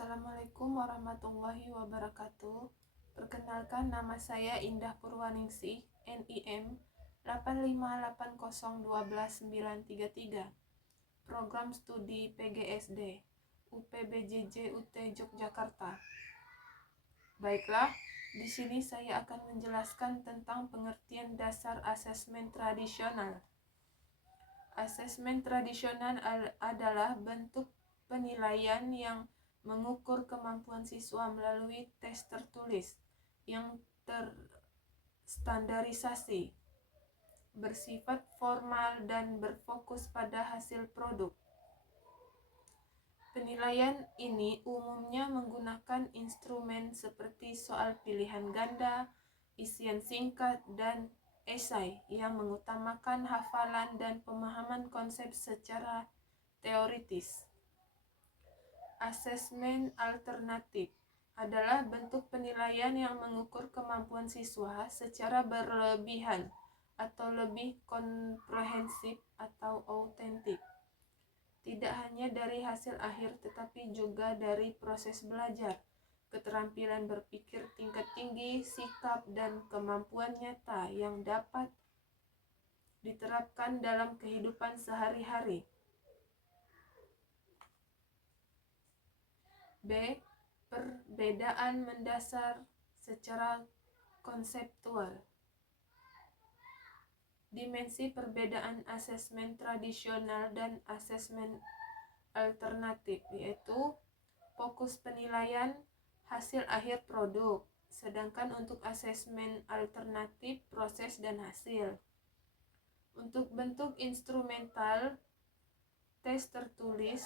Assalamualaikum warahmatullahi wabarakatuh. Perkenalkan, nama saya Indah Purwaningsih, NIM 858012933, Program Studi PGSD, UPBJJ UT Yogyakarta. Baiklah, di sini saya akan menjelaskan tentang pengertian dasar asesmen tradisional. Asesmen tradisional adalah bentuk penilaian yang mengukur kemampuan siswa melalui tes tertulis yang terstandarisasi, bersifat formal dan berfokus pada hasil produk. Penilaian ini umumnya menggunakan instrumen seperti soal pilihan ganda, isian singkat, dan esai yang mengutamakan hafalan dan pemahaman konsep secara teoritis. Asesmen alternatif adalah bentuk penilaian yang mengukur kemampuan siswa secara berlebihan atau lebih komprehensif atau autentik, tidak hanya dari hasil akhir tetapi juga dari proses belajar, keterampilan berpikir tingkat tinggi, sikap, dan kemampuan nyata yang dapat diterapkan dalam kehidupan sehari-hari. B. Perbedaan mendasar secara konseptual. Dimensi perbedaan asesmen tradisional dan asesmen alternatif yaitu fokus penilaian hasil akhir produk, sedangkan untuk asesmen alternatif proses dan hasil. Untuk bentuk instrumental, tes tertulis,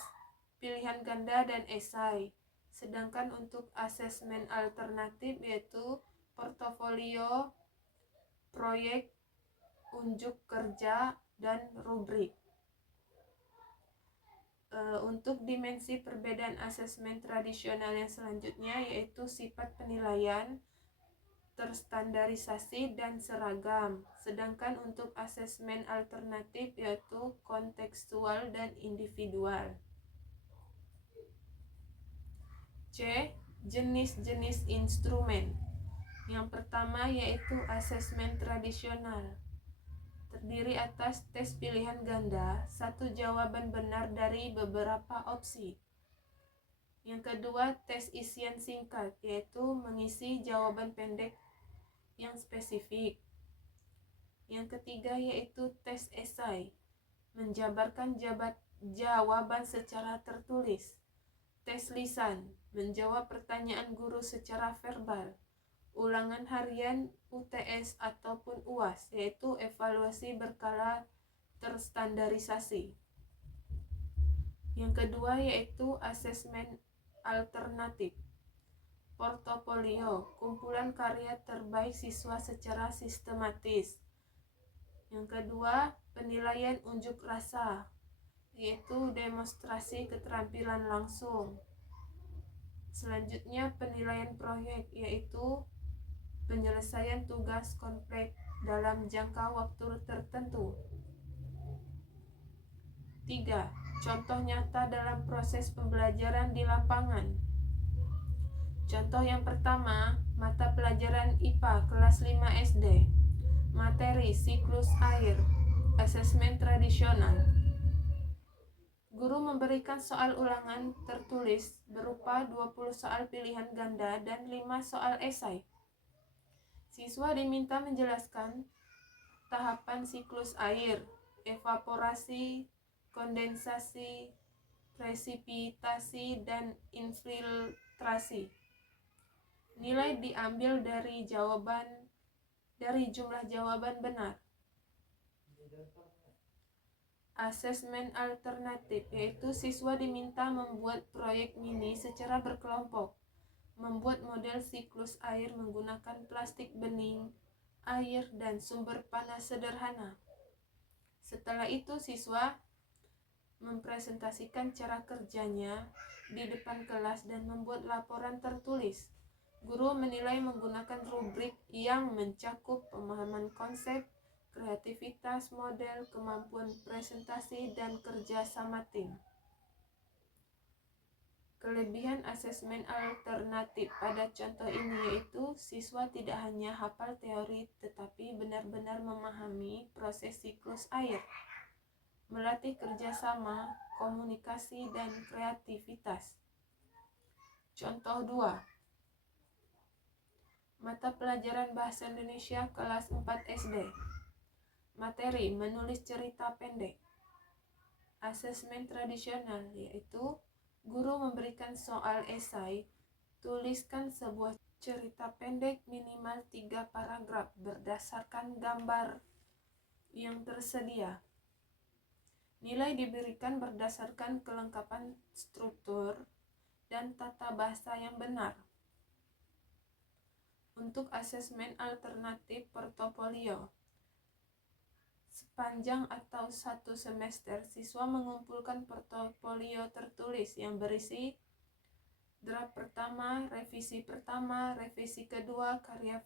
pilihan ganda, dan esai. Sedangkan untuk asesmen alternatif yaitu portofolio, proyek, unjuk kerja, dan rubrik. Untuk dimensi perbedaan asesmen tradisional yang selanjutnya yaitu sifat penilaian, terstandarisasi, dan seragam. Sedangkan untuk asesmen alternatif yaitu kontekstual dan individual. C. Jenis-jenis instrumen. Yang pertama yaitu asesmen tradisional. Terdiri atas tes pilihan ganda, satu jawaban benar dari beberapa opsi. Yang kedua, tes isian singkat, yaitu mengisi jawaban pendek yang spesifik. Yang ketiga yaitu tes esai, menjabarkan jawaban secara tertulis. Tes lisan, menjawab pertanyaan guru secara verbal. Ulangan harian UTS ataupun UAS, yaitu evaluasi berkala terstandarisasi. Yang kedua yaitu asesmen alternatif. Portofolio, kumpulan karya terbaik siswa secara sistematis. Yang kedua, penilaian unjuk rasa, yaitu demonstrasi keterampilan langsung. Selanjutnya penilaian proyek, yaitu penyelesaian tugas kompleks dalam jangka waktu tertentu. 3. Contoh nyata dalam proses pembelajaran di lapangan. Contoh yang pertama, mata pelajaran IPA kelas 5 SD. Materi siklus air, asesmen tradisional. Guru memberikan soal ulangan tertulis berupa 20 soal pilihan ganda dan 5 soal esai. Siswa diminta menjelaskan tahapan siklus air, evaporasi, kondensasi, presipitasi, dan infiltrasi. Nilai diambil dari jumlah jawaban benar. Asesmen alternatif yaitu siswa diminta membuat proyek mini secara berkelompok, membuat model siklus air menggunakan plastik bening, air, dan sumber panas sederhana. Setelah itu siswa mempresentasikan cara kerjanya di depan kelas dan membuat laporan tertulis. Guru menilai menggunakan rubrik yang mencakup pemahaman konsep, kreativitas model, kemampuan presentasi, dan kerja sama tim. Kelebihan asesmen alternatif pada contoh ini yaitu siswa tidak hanya hafal teori tetapi benar-benar memahami proses siklus air, melatih kerjasama, komunikasi, dan kreativitas. Contoh 2. Mata pelajaran Bahasa Indonesia kelas 4 SD. Materi menulis cerita pendek. Asesmen tradisional yaitu guru memberikan soal esai, tuliskan sebuah cerita pendek minimal 3 paragraf berdasarkan gambar yang tersedia. Nilai diberikan berdasarkan kelengkapan struktur dan tata bahasa yang benar. Untuk asesmen alternatif portofolio, sepanjang atau 1 semester, siswa mengumpulkan portofolio tertulis yang berisi draft pertama, revisi kedua, karya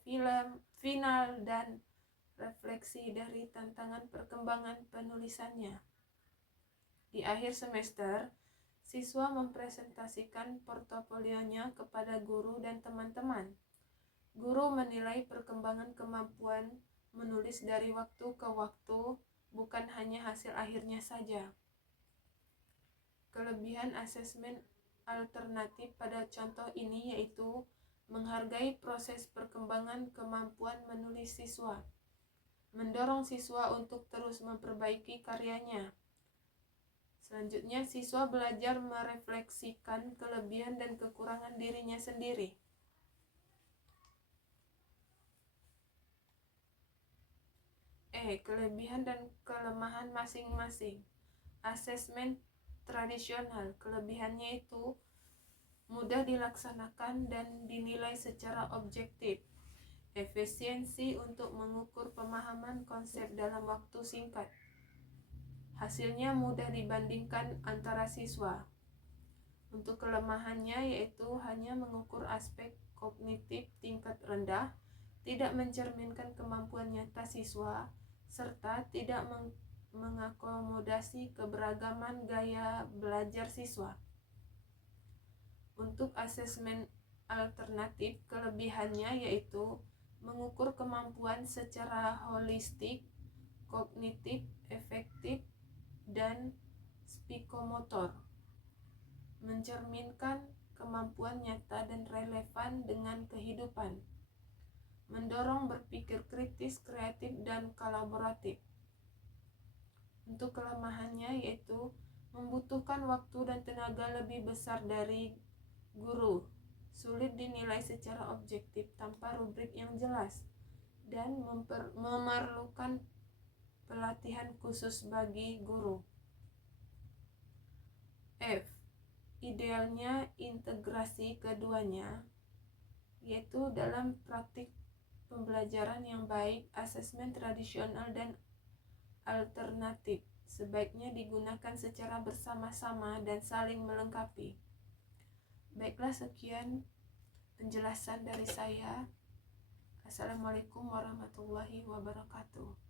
final, dan refleksi dari tantangan perkembangan penulisannya. Di akhir semester, siswa mempresentasikan portofolionya kepada guru dan teman-teman. Guru menilai perkembangan kemampuan menulis dari waktu ke waktu, bukan hanya hasil akhirnya saja. Kelebihan asesmen alternatif pada contoh ini yaitu menghargai proses perkembangan kemampuan menulis siswa, mendorong siswa untuk terus memperbaiki karyanya. Selanjutnya, siswa belajar merefleksikan kelebihan dan kekurangan dirinya sendiri. Kelebihan dan kelemahan masing-masing. Asesmen tradisional, kelebihannya itu mudah dilaksanakan dan dinilai secara objektif, efisiensi untuk mengukur pemahaman konsep dalam waktu singkat, hasilnya mudah dibandingkan antara siswa. Untuk kelemahannya yaitu hanya mengukur aspek kognitif tingkat rendah, tidak mencerminkan kemampuan nyata siswa, serta tidak mengakomodasi keberagaman gaya belajar siswa. Untuk asesmen alternatif, kelebihannya yaitu mengukur kemampuan secara holistik, kognitif, efektif, dan psikomotor, mencerminkan kemampuan nyata dan relevan dengan kehidupan, mendorong berpikir kritis, kreatif, dan kolaboratif. Untuk kelemahannya yaitu membutuhkan waktu dan tenaga lebih besar dari guru, sulit dinilai secara objektif tanpa rubrik yang jelas, dan memerlukan pelatihan khusus bagi guru. Idealnya integrasi keduanya, yaitu dalam praktik pembelajaran yang baik, asesmen tradisional dan alternatif sebaiknya digunakan secara bersama-sama dan saling melengkapi. Baiklah, sekian penjelasan dari saya. Assalamualaikum warahmatullahi wabarakatuh.